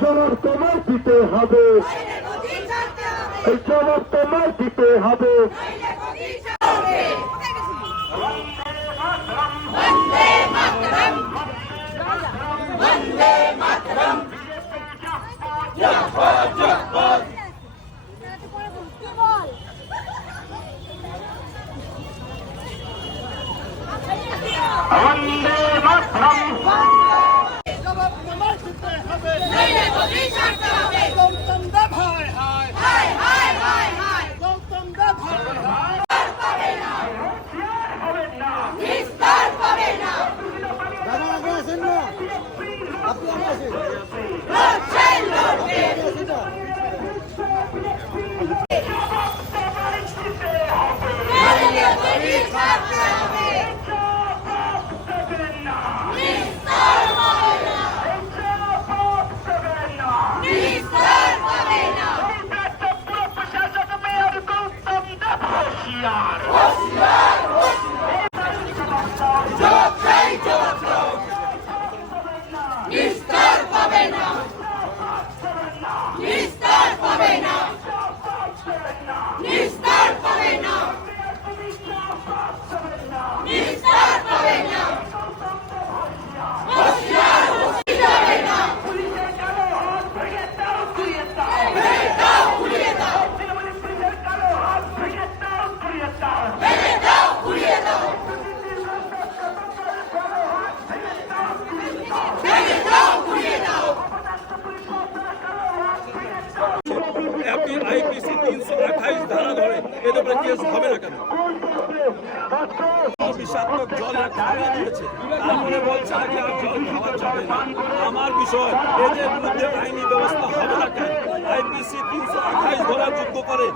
জবাব তোমার দিতে হবে, এই জবাব তোমার দিতে হবে। আইপিসি 328 ধারা ধরে এদের উপরে কেস হবে না কেন? বিষাক্ত জল খাওয়া দিয়েছে, তারপরে বলছে আগে আর জল খাওয়া যাবে না। আমার বিষয় এদের বিরুদ্ধে আইনি ব্যবস্থা হবে না কেন? আইপিসি 328 ধরা যোগ্য করে